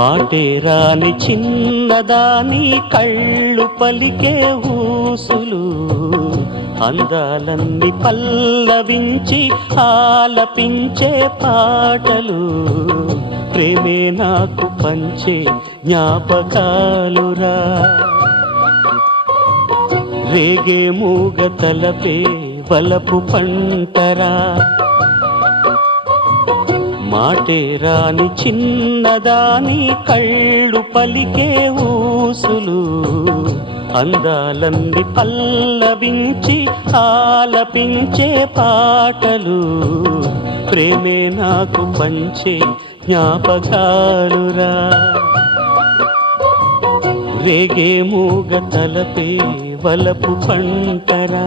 మాటే రాని చిన్నదాని కళ్ళు పలికే ఊసులు అందాలన్నీ పల్లవించి ఆలపించే పాటలు ప్రేమే నాకు పంచే జ్ఞాపకాలురా రేగే మూగ తలపే వలపు పంటరా మాటే రాని చిన్నదాని కళ్ళు పలికే ఊసులు అందాలన్నీ పల్లవించి ఆలపించే పాటలు ప్రేమే నాకు పంచే జ్ఞాపకాలురా రేగే మూగ తలపే వలపు పంటరా